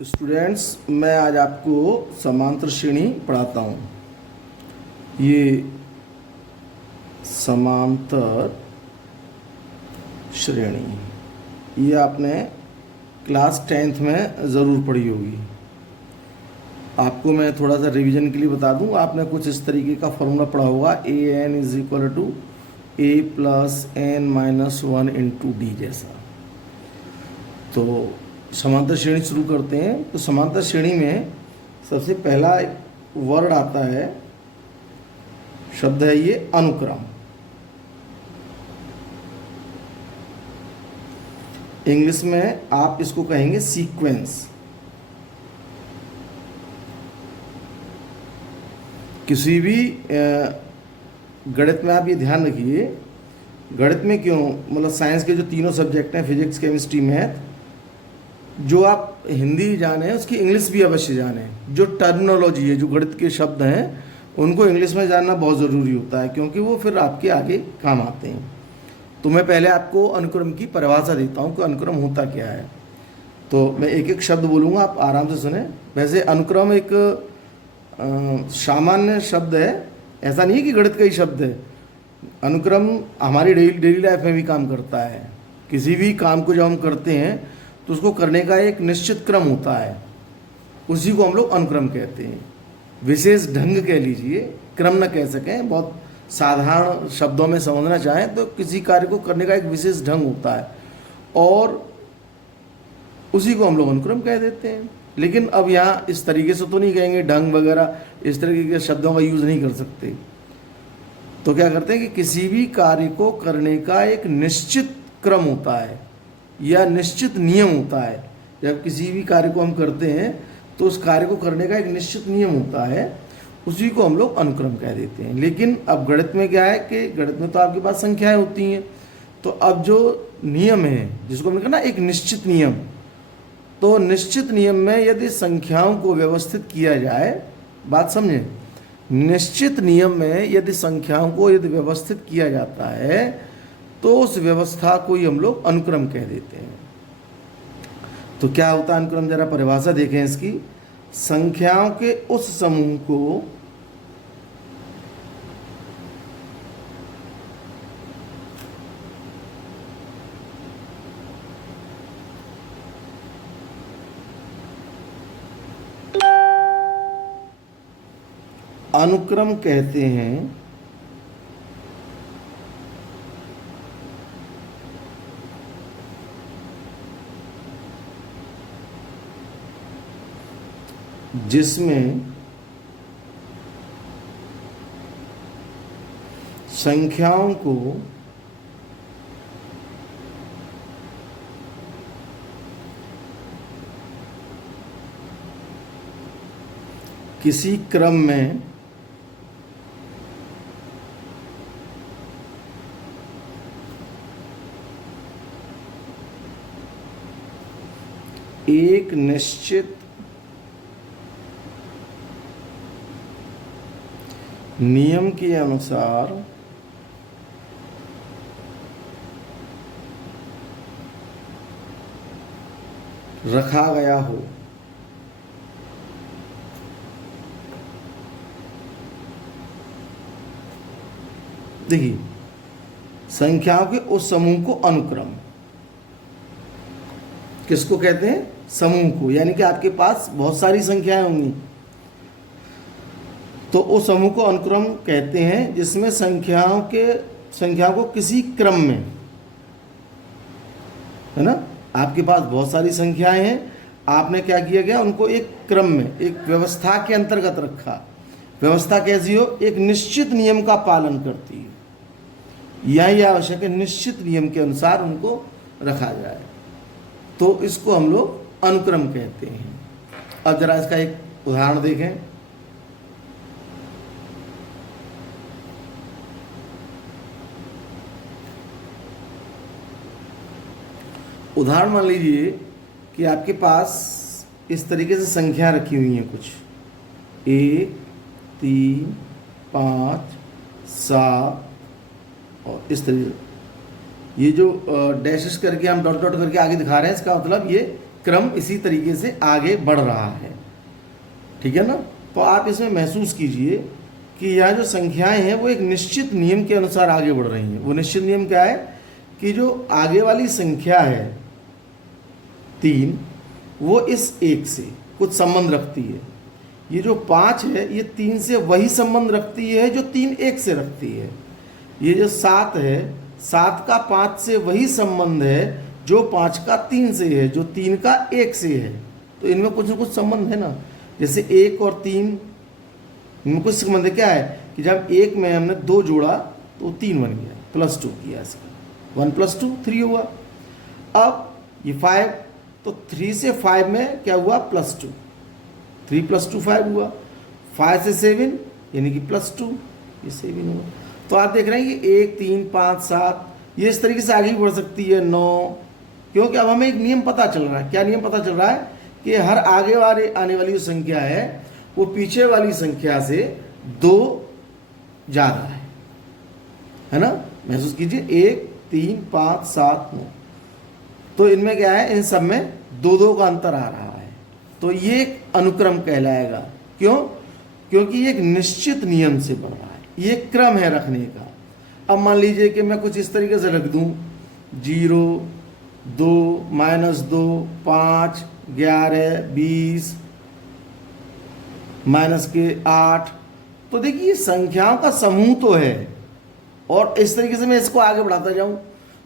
Students, मैं आज आपको समांतर श्रेणी पढ़ाता हूँ। ये समांतर श्रेणी ये आपने क्लास 10th में ज़रूर पढ़ी होगी। आपको मैं थोड़ा सा रिवीजन के लिए बता दूँ। आपने कुछ इस तरीके का फॉर्मूला पढ़ा होगा, A N is equal to A plus N minus one into D जैसा। तो समांतर श्रेणी शुरू करते हैं। तो समांतर श्रेणी में सबसे पहला वर्ड आता है, शब्द है ये अनुक्रम। इंग्लिश में आप इसको कहेंगे सीक्वेंस। किसी भी गणित में आप ये ध्यान रखिए, गणित में क्यों, मतलब साइंस के जो तीनों सब्जेक्ट हैं, फिजिक्स, केमिस्ट्री, मैथ, जो आप हिंदी जाने उसकी इंग्लिश भी अवश्य जाने। जो टर्मिनोलॉजी है, जो गणित के शब्द हैं, उनको इंग्लिश में जानना बहुत ज़रूरी होता है, क्योंकि वो फिर आपके आगे काम आते हैं। तो मैं पहले आपको अनुक्रम की परिभाषा देता हूँ कि अनुक्रम होता क्या है। तो मैं एक एक शब्द बोलूँगा, आप आराम से सुने। वैसे अनुक्रम एक सामान्य शब्द है, ऐसा नहीं है कि गणित का ही शब्द है। अनुक्रम हमारी डेली लाइफ में भी काम करता है। किसी भी काम को जब हम करते हैं तो उसको करने का एक निश्चित क्रम होता है, उसी को हम लोग अनुक्रम कहते हैं। विशेष ढंग कह लीजिए, क्रम न कह सकें, बहुत साधारण शब्दों में समझना चाहें तो किसी कार्य को करने का एक विशेष ढंग होता है और उसी को हम लोग अनुक्रम कह देते हैं। लेकिन अब यहाँ इस तरीके से तो नहीं कहेंगे, ढंग वगैरह इस तरीके के शब्दों का यूज़ नहीं कर सकते। तो क्या करते हैं कि किसी भी कार्य को करने का एक निश्चित क्रम होता है या निश्चित नियम होता है। जब किसी भी कार्य को हम करते हैं तो उस कार्य को करने का एक निश्चित नियम होता है, उसी को हम लोग अनुक्रम कह देते हैं। लेकिन अब गणित में क्या है कि गणित में तो आपके पास संख्याएं होती हैं, तो अब जो नियम है, जिसको हमने कहा ना एक निश्चित नियम, तो निश्चित नियम में यदि संख्याओं को व्यवस्थित किया जाए, बात समझें, निश्चित नियम में यदि संख्याओं को यदि व्यवस्थित किया जाता है तो उस व्यवस्था को ही हम लोग अनुक्रम कह देते हैं। तो क्या होता है अनुक्रम, जरा परिभाषा देखें इसकी। संख्याओं के उस समूह को अनुक्रम कहते हैं जिसमें संख्याओं को किसी क्रम में एक निश्चित नियम के अनुसार रखा गया हो। देखिए, संख्याओं के उस समूह को अनुक्रम किसको कहते हैं? समूह को। यानी कि आपके पास बहुत सारी संख्याएं होंगी, तो उस समूह को अनुक्रम कहते हैं जिसमें संख्याओं को किसी क्रम में, है ना, आपके पास बहुत सारी संख्याएं हैं, आपने क्या किया गया, उनको एक क्रम में, एक व्यवस्था के अंतर्गत रखा। व्यवस्था कैसी हो? एक निश्चित नियम का पालन करती है। यही आवश्यक है, निश्चित नियम के अनुसार उनको रखा जाए, तो इसको हम लोग अनुक्रम कहते हैं। अब जरा इसका एक उदाहरण देखें। उदाहरण मान लीजिए कि आपके पास इस तरीके से संख्या रखी हुई हैं कुछ, 1 3 5 7 और इस तरीके से। ये जो डैशेस करके हम डॉट डॉट करके आगे दिखा रहे हैं, इसका मतलब ये क्रम इसी तरीके से आगे बढ़ रहा है। ठीक है ना। तो आप इसमें महसूस कीजिए कि यहाँ जो संख्याएं हैं वो एक निश्चित नियम के अनुसार आगे बढ़ रही हैं। वो निश्चित नियम क्या है कि जो आगे वाली संख्या है 3, वो इस 1 से कुछ संबंध रखती है। ये जो 5 है ये 3 से वही संबंध रखती है जो 3 1 से रखती है। ये जो 7 है, 7 का 5 से वही संबंध है जो 5 का 3 से है, जो 3 का 1 से है। तो इनमें कुछ ना कुछ संबंध है ना। जैसे 1 और 3 इनमें कुछ संबंध है। क्या है कि जब 1 में हमने 2 जोड़ा तो 3 बन गया, +2 किया इसका, 1 + 2 3 हुआ। अब ये 5, तो 3 से 5 में क्या हुआ, +2, 3 + 2 5 हुआ। 5 से 7 यानी कि +2, ये 7 हुआ। तो आप देख रहे हैं कि 1 3 5 7 ये इस तरीके से आगे बढ़ सकती है, 9, क्योंकि अब हमें एक नियम पता चल रहा है। क्या नियम पता चल रहा है कि हर आगे वाले आने वाली जो संख्या है वो पीछे वाली संख्या से 2 ज़्यादा है ना। महसूस कीजिए, 1 3 5 7 9, तो इनमें क्या है, इन सब में 2 का अंतर आ रहा है। तो ये एक अनुक्रम कहलाएगा। क्यों? क्योंकि ये एक निश्चित नियम से बढ़ रहा है, ये क्रम है रखने का। अब मान लीजिए कि मैं कुछ इस तरीके से रख दूं, 0 2 -2 5 11 20 -8, तो देखिए संख्याओं का समूह तो है। और इस तरीके से मैं इसको आगे बढ़ाता जाऊं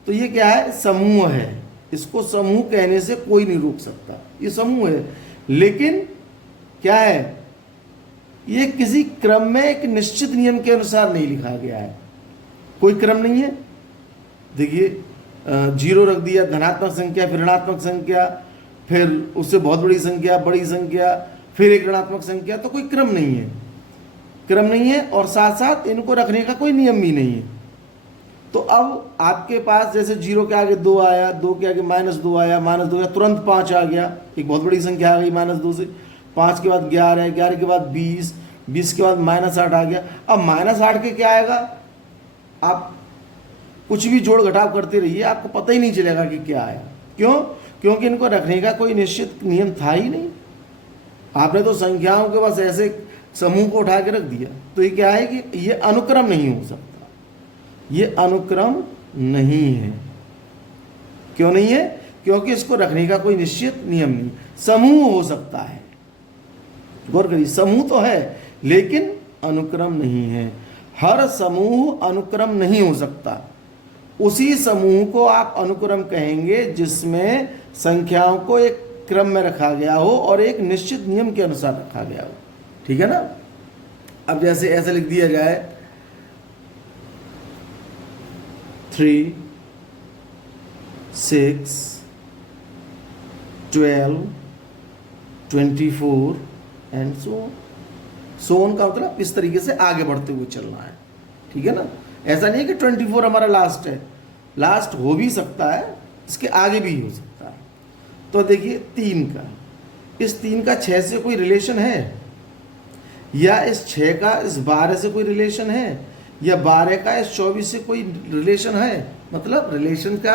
तो ये क्या है, समूह है। इसको समूह कहने से कोई नहीं रोक सकता, ये समूह है। लेकिन क्या है, ये किसी क्रम में एक निश्चित नियम के अनुसार नहीं लिखा गया है, कोई क्रम नहीं है। देखिए 0 रख दिया, धनात्मक संख्या, फिर ऋणात्मक संख्या, फिर उससे बहुत बड़ी संख्या, बड़ी संख्या, फिर एक ऋणात्मक संख्या, तो कोई क्रम नहीं है, क्रम नहीं है। और साथ साथ इनको रखने का कोई नियम भी नहीं है। तो अब आपके पास जैसे 0 के आगे 2 आया, 2 के आगे -2 आया, -2 आया, तुरंत 5 आ गया, एक बहुत बड़ी संख्या आ गई -2 से। 5 के बाद 11, 11 के बाद 20, 20 के बाद -8 आ गया। अब -8 के क्या आएगा, आप कुछ भी जोड़ घटाव करते रहिए, आपको पता ही नहीं चलेगा कि क्या आया। क्यों? क्योंकि इनको रखने का कोई निश्चित नियम था ही नहीं। आपने तो संख्याओं के बस ऐसे समूह को उठा के रख दिया। तो ये क्या है कि ये अनुक्रम नहीं हो सकता, ये अनुक्रम नहीं है। क्यों नहीं है? क्योंकि इसको रखने का कोई निश्चित नियम नहीं। समूह हो सकता है, गौर करिए, समूह तो है लेकिन अनुक्रम नहीं है। हर समूह अनुक्रम नहीं हो सकता। उसी समूह को आप अनुक्रम कहेंगे जिसमें संख्याओं को एक क्रम में रखा गया हो और एक निश्चित नियम के अनुसार रखा गया हो। ठीक है ना। अब जैसे ऐसे लिख दिया जाए 3 6 12 24 एंड सो ऑन का मतलब इस तरीके से आगे बढ़ते हुए चलना है। ठीक है ना। ऐसा नहीं है कि 24 हमारा लास्ट है, लास्ट हो भी सकता है, इसके आगे भी हो सकता है। तो देखिए 3 का, इस 3 का 6 से कोई रिलेशन है, या इस 6 का इस 12 से कोई रिलेशन है, या 12 का इस 24 से कोई रिलेशन है। मतलब रिलेशन का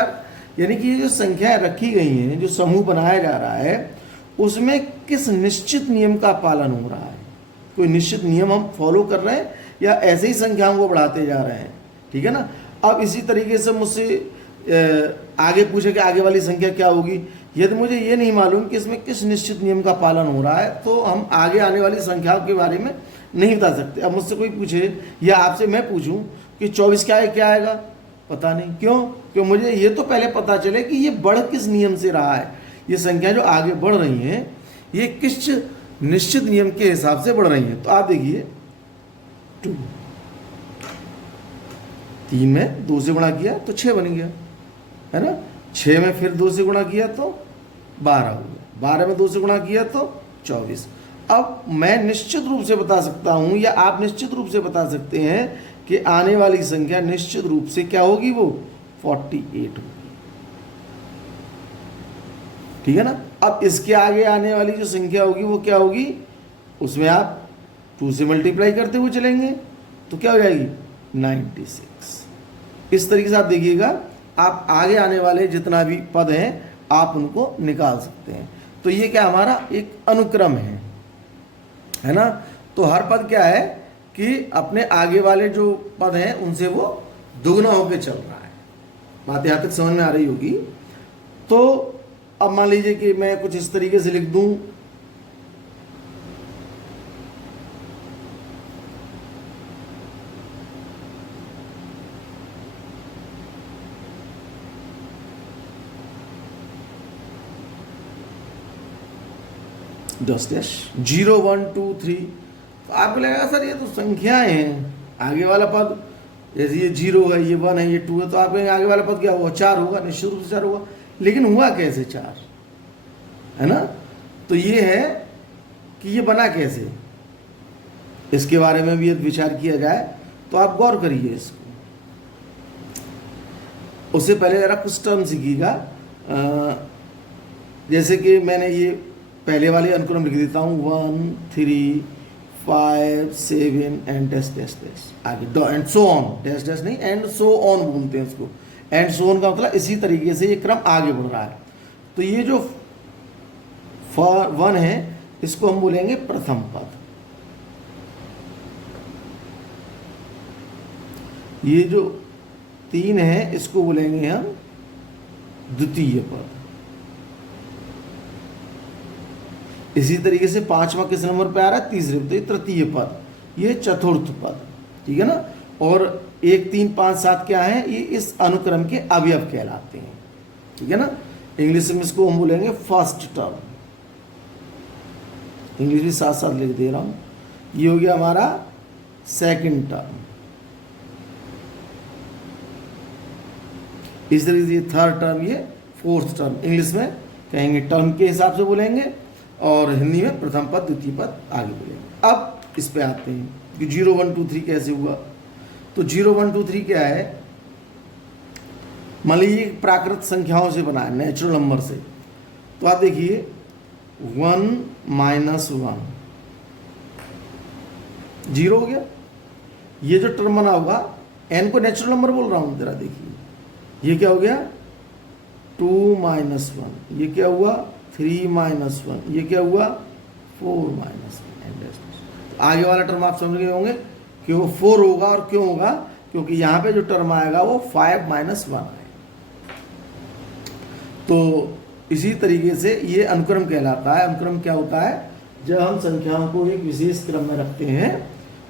यानी कि ये जो संख्याएं रखी गई हैं, जो समूह बनाया जा रहा है, उसमें किस निश्चित नियम का पालन हो रहा है। कोई निश्चित नियम हम फॉलो कर रहे हैं या ऐसे ही संख्याओं को बढ़ाते जा रहे हैं। ठीक है ना। अब इसी तरीके से मुझसे आगे पूछे कि आगे वाली संख्या क्या होगी, यदि मुझे ये नहीं मालूम कि इसमें किस निश्चित नियम का पालन हो रहा है तो हम आगे आने वाली संख्याओं के बारे में नहीं बता सकते। अब मुझसे कोई पूछे या आपसे मैं पूछूं कि 24 क्या है, क्या आएगा, पता नहीं। क्यों? क्यों मुझे ये तो पहले पता चले कि ये बढ़ किस नियम से रहा है, ये संख्या जो आगे बढ़ रही हैं ये किस निश्चित नियम के हिसाब से बढ़ रही हैं। तो आप देखिए 2, 3 में 2 से गुणा किया तो 6 बन गया, है ना। 6 में फिर 2 से गुणा किया तो 12 हो गया, 12 में 2 से गुणा किया तो 24। अब मैं निश्चित रूप से बता सकता हूं या आप निश्चित रूप से बता सकते हैं कि आने वाली संख्या निश्चित रूप से क्या होगी, वो 48 होगी। ठीक है ना। अब इसके आगे आने वाली जो संख्या होगी वो क्या होगी, उसमें आप 2 से मल्टीप्लाई करते हुए चलेंगे तो क्या हो जाएगी, 96। इस तरीके से आप देखिएगा, आप आगे आने वाले जितना भी पद हैं आप उनको निकाल सकते हैं। तो ये क्या हमारा एक अनुक्रम है ना। तो हर पद क्या है कि अपने आगे वाले जो पद हैं उनसे वो दुगना होकर चल रहा है। बात यहाँ तक समझ में आ रही होगी। तो अब मान लीजिए कि मैं कुछ इस तरीके से लिख दूं, डैश डैश 0 1 2 3, तो आपको लगेगा सर ये तो संख्याएं हैं, आगे वाला पद जैसे ये 0 है, ये 1 है, ये 2 है, तो आप कहेंगे आगे वाला पद क्या होगा, 4 होगा, निश्चित रूप से 4 होगा। लेकिन हुआ कैसे 4, है ना। तो ये है कि ये बना कैसे, इसके बारे में भी यदि विचार किया जाए तो आप गौर करिए इसको। उससे पहले जरा कुछ टर्म सीखिएगा, जैसे कि मैंने ये पहले वाले अनुक्रम लिख देता हूँ 1 3 5 7 एंड डैश डैश डैश आगे and so on, dash dash नहीं एंड सो ऑन बोलते हैं इसको। एंड सो ऑन का मतलब इसी तरीके से ये क्रम आगे बढ़ रहा है। तो ये जो 1 है इसको हम बोलेंगे प्रथम पद, ये जो 3 है इसको बोलेंगे हम द्वितीय पद। इसी तरीके से 5वां किस नंबर पे आ रहा है, तीसरे पे, तृतीय पद, ये चतुर्थ पद, ठीक है ना। और 1 3 5 7 क्या है, ये इस अनुक्रम के अवयव कहलाते हैं, ठीक है ना। इंग्लिश में इसको हम बोलेंगे फर्स्ट टर्म, इंग्लिश भी साथ साथ लिख दे रहा हूं। ये हो गया हमारा सेकंड टर्म, इस तरीके से ये थर्ड टर्म, ये फोर्थ टर्म। इंग्लिश में कहेंगे टर्म के हिसाब से बोलेंगे और हिंदी में प्रथम पद द्वितीय पद आगे बोलेंगे। अब इस पे आते हैं कि 0 1 2 3 कैसे हुआ। तो 0 1 2 3 क्या है, मान लीजिए प्राकृत संख्याओं से बना है, नेचुरल नंबर से। तो आप देखिए 1 - 1 0 हो गया। ये जो टर्म बना होगा, n को नेचुरल नंबर बोल रहा हूं, जरा देखिए ये क्या हो गया 2 - 1, ये क्या हुआ 3 - 1, ये क्या हुआ 4 - 1। तो आगे वाला टर्म आप समझ गए होंगे कि वो 4 होगा, और क्यों होगा, क्योंकि यहाँ पे जो टर्म आएगा वो 5 - 1 है। तो इसी तरीके से ये अनुक्रम कहलाता है। अनुक्रम क्या होता है, जब हम संख्याओं को एक विशेष क्रम में रखते हैं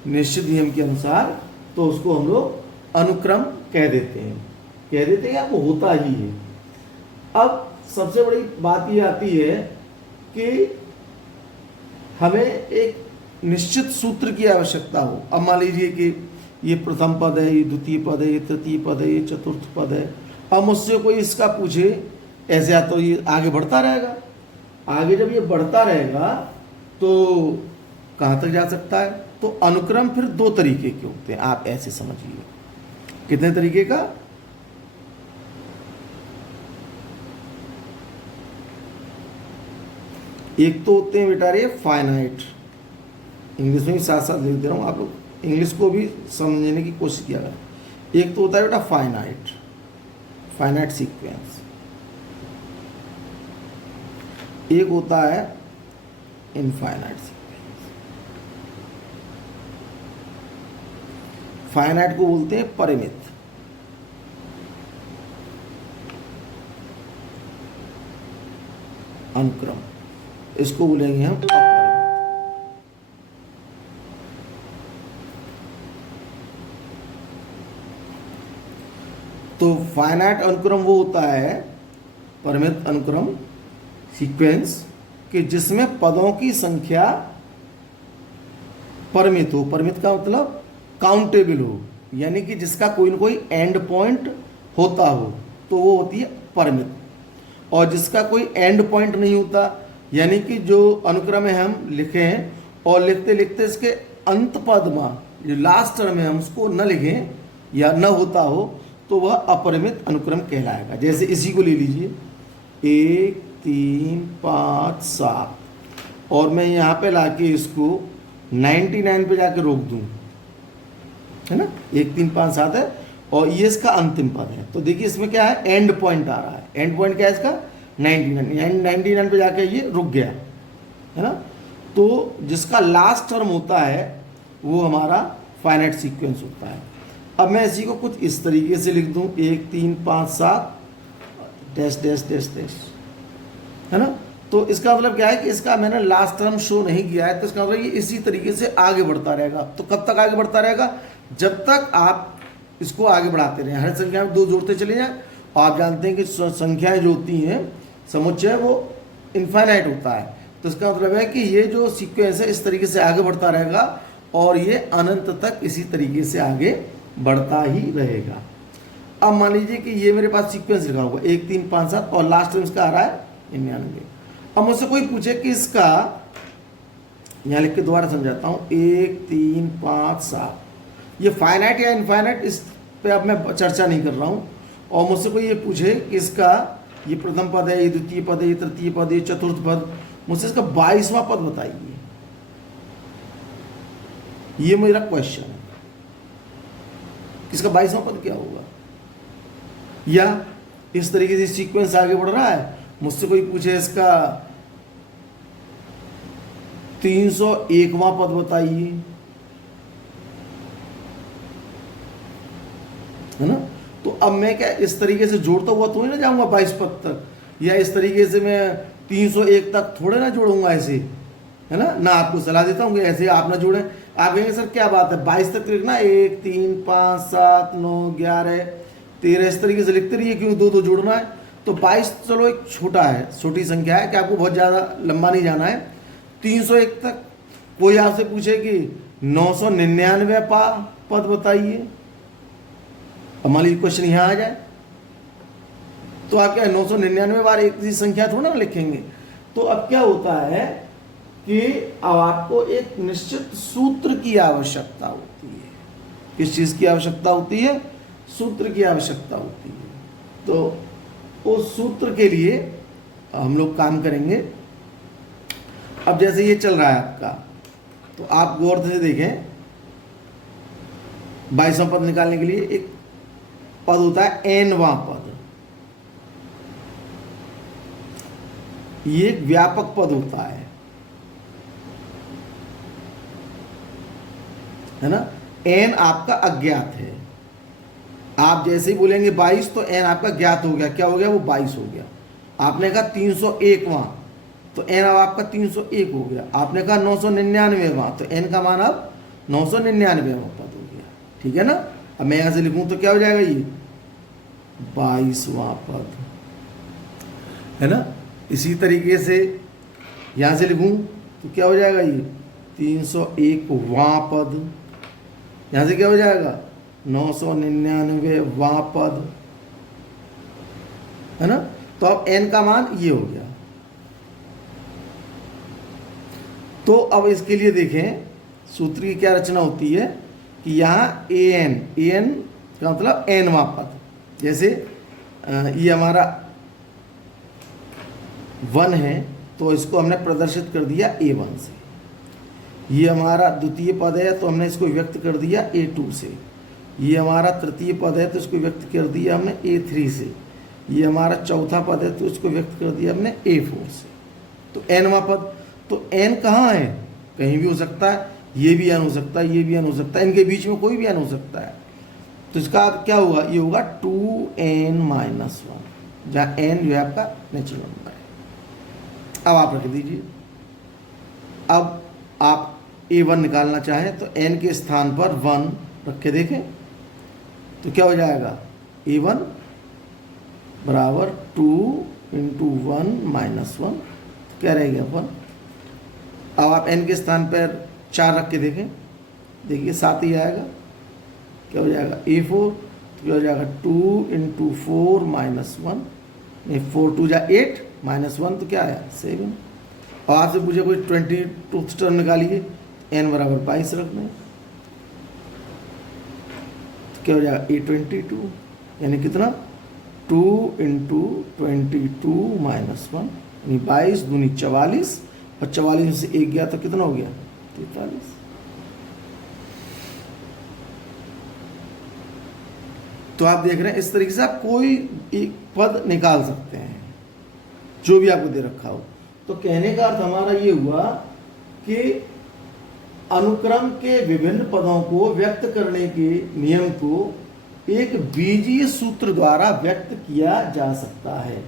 निश्चित नियम के अनुसार, तो उसको हम लोग अनुक्रम कह देते हैं या वो होता ही है। अब सबसे बड़ी बात ये आती है कि हमें एक निश्चित सूत्र की आवश्यकता हो। अब मान लीजिए कि ये प्रथम पद है, ये द्वितीय पद है, ये तृतीय पद है, ये चतुर्थ पद है। अब मुझसे कोई इसका पूछे ऐसे, या तो ये आगे बढ़ता रहेगा, आगे जब ये बढ़ता रहेगा तो कहाँ तक जा सकता है। तो अनुक्रम फिर 2 तरीके के होते हैं, आप ऐसे समझिए। कितने तरीके का, एक तो होते हैं बेटा रे फाइनाइट, इंग्लिश में भी साथ साथ लिख दे रहा हूँ, आप लोग इंग्लिश को भी समझने की कोशिश किया करें। एक तो होता है बेटा फाइनाइट सीक्वेंस, एक होता है इनफाइनाइट सीक्वेंस। फाइनाइट को बोलते हैं परिमित, अनुक्रम, इसको बोलेंगे हम अपरिमित। तो फाइनाइट अनुक्रम वो होता है, परिमित अनुक्रम सीक्वेंस, कि जिसमें पदों की संख्या परिमित हो। परिमित का मतलब काउंटेबल हो, यानी कि जिसका कोई ना कोई एंड पॉइंट होता हो, तो वो होती है परिमित। और जिसका कोई एंड पॉइंट नहीं होता, यानी कि जो अनुक्रम है हम लिखे हैं और लिखते लिखते इसके अंत पद में जो लास्ट टर्म है हम उसको न लिखें या न होता हो, तो वह अपरिमित अनुक्रम कहलाएगा। जैसे इसी को ले लीजिए 1 3 5 7, और मैं यहाँ पे लाके इसको 99 पे जाके रोक दूँ, है ना। 1 3 5 7 है और ये इसका अंतिम पद है। तो देखिए इसमें क्या है, एंड पॉइंट आ रहा है। एंड पॉइंट क्या है इसका, 99 पे जाके ये रुक गया, है ना। तो जिसका लास्ट टर्म होता है वो हमारा फाइनाइट सीक्वेंस होता है। अब मैं इसी को कुछ इस तरीके से लिख दूं, 1 3 5 7 डैश डैश डैश डैश, है ना। तो इसका मतलब क्या है कि इसका मैंने लास्ट टर्म शो नहीं किया है, तो इसका मतलब ये इसी तरीके से आगे बढ़ता रहेगा। तो कब तक आगे बढ़ता रहेगा? जब तक आप इसको आगे बढ़ाते रहें, हर संख्या में 2 जोड़ते चले जाएं। और आप जानते हैं कि संख्याएं जो होती हैं समुच्चय वो इनफाइनाइट होता है, तो इसका मतलब है कि ये जो सीक्वेंस है इस तरीके से आगे बढ़ता रहेगा और ये अनंत तक इसी तरीके से आगे बढ़ता ही रहेगा। अब मान लीजिए कि ये मेरे पास सीक्वेंस लिखा हुआ 1 3 5 7 और लास्ट में इसका आ रहा है 99। अब मुझसे कोई पूछे कि इसका, यहाँ लिख के दोबारा समझाता हूँ, 1 3 5 7 ये फाइनाइट या इनफाइनाइट, इस पे अब मैं चर्चा नहीं कर रहा हूँ। और मुझसे कोई ये पूछे कि इसका ये प्रथम पद है, ये द्वितीय पद है, ये तृतीय पद है, ये चतुर्थ पद, मुझसे इसका 22वां पद बताइए, ये मेरा क्वेश्चन है। इसका 22वां पद क्या होगा? या इस तरीके से सीक्वेंस आगे बढ़ रहा है, मुझसे कोई पूछे इसका 301वां पद बताइए, है ना। तो अब मैं क्या इस तरीके से जोड़ता हुआ तो ही ना जाऊंगा 22 पद तक, या इस तरीके से मैं 301 तक थोड़े ना जोड़ूंगा ऐसे, है ना। आपको सलाह देता हूँ कि ऐसे आप ना जोड़ें। आप कहेंगे सर क्या बात है 22 तक लिखना, 1 3 5 7 9 11 13 इस तरीके से लिखते रहिए, क्यों 2 2 जोड़ना है। तो 22 चलो एक छोटा है, छोटी संख्या है कि आपको बहुत ज़्यादा लंबा नहीं जाना है। 301 तक कोई आपसे पूछे कि 999 पद बताइए, अब मान लीजिए क्वेश्चन यहाँ आ जाए, तो आप क्या 999 बार एक ही संख्या थोड़ा ना लिखेंगे। तो अब क्या होता है कि अब आपको एक निश्चित सूत्र की आवश्यकता होती है। किस चीज की आवश्यकता होती है? सूत्र की आवश्यकता होती है। तो उस सूत्र के लिए हम लोग काम करेंगे। अब जैसे ये चल रहा है आपका, तो आप गौर से देखें, 22वां पद निकालने के लिए एक पद होता है एनवां पद, ये एक व्यापक पद होता है ना। एन आपका अज्ञात है। आप जैसे ही बोलेंगे 22 तो एन आपका ज्ञात हो गया। क्या हो गया? वो 22 हो गया। आपने कहा 301वां, तो एन अब आपका 301 हो गया। आपने कहा 999वां, तो एन का मान अब 999वां पद हो गया। ठीक है ना। अब मैं यहां से लिखूं तो क्या हो जाएगा? ये 22वां पद, है ना। इसी तरीके से यहां से लिखूं तो क्या हो जाएगा? ये 301वां पद। यहां से क्या हो जाएगा? 999वां पद, है ना। तो अब n का मान ये हो गया। तो अब इसके लिए देखें सूत्र की क्या रचना होती है कि यहाँ an का मतलब nवां पद। जैसे ये हमारा 1 है, तो इसको हमने प्रदर्शित कर दिया A1 से। ये हमारा द्वितीय पद है, तो हमने इसको व्यक्त कर दिया A2 से। ये हमारा तृतीय पद है, तो इसको व्यक्त कर दिया हमने A3 से। ये हमारा चौथा पद है, तो इसको व्यक्त कर दिया हमने A4 से। तो nवां पद, तो n कहाँ है? कहीं भी हो सकता है, ये भी n हो सकता है, ये भी n हो सकता है, इनके बीच में कोई भी n हो सकता है। तो इसका क्या होगा? ये होगा 2n-1, जहाँ n जो है आपका नेचुरल नंबर है। अब आप रख दीजिए। अब आप A1 निकालना चाहें तो n के स्थान पर 1 रख के देखें तो क्या हो जाएगा? A1 बराबर 2 × 1 - 1, क्या रहेगा? 1। अब आप n के स्थान पर 4 रख के देखें, देखिए 7 ही आएगा। क्या हो जाएगा? A4, तो क्या हो जाएगा? 2 × 4 - 1, नहीं 4 2 जा 8 -1, तो क्या आया? 7। और आपसे पूछे कोई 22 टर्म निकालिए, n बराबर 22 रख दें, तो क्या हो जाएगा? A22, यानी कितना? 2 × 22 - 1, यानी 22 दूनी 44, और 44 में से 1 गया तो कितना हो गया? 43। तो आप देख रहे हैं इस तरीके से आप कोई एक पद निकाल सकते हैं। जो भी आपको दे रखा हो। तो कहने का अर्थ हमारा ये हुआ कि अनुक्रम के विभिन्न पदों को व्यक्त करने के नियम को एक बीजीय सूत्र द्वारा व्यक्त किया जा सकता है।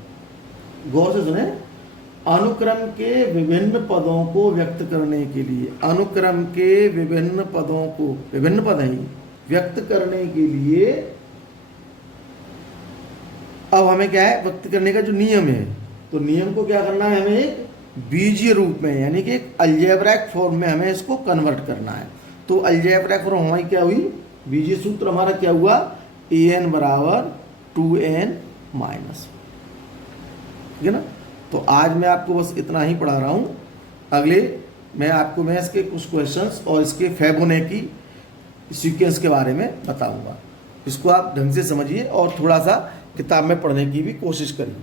गौर से सुने, अनुक्रम के विभिन्न पदों को व्यक्त करने के लिए, अनुक्रम के विभिन्न पदों को, विभिन्न पद हैं, व्यक्त करने के लिए अब हमें क्या है, व्यक्त करने का जो नियम है, तो नियम को क्या करना है, हमें एक बीजीय रूप में, यानी कि एक अलजेब्रिक फॉर्म में हमें इसको कन्वर्ट करना है। तो अलजेब्रिक फॉर्म हमारी क्या हुई, बीजीय सूत्र हमारा क्या हुआ, an बराबर 2n माइनस, ठीक है ना। तो आज मैं आपको बस इतना ही पढ़ा रहा हूँ। अगले मैं इसके कुछ क्वेश्चंस और इसके फिबोनाची सीक्वेंस के बारे में बताऊंगा। इसको आप ढंग से समझिए और थोड़ा सा किताब में पढ़ने की भी कोशिश करिए।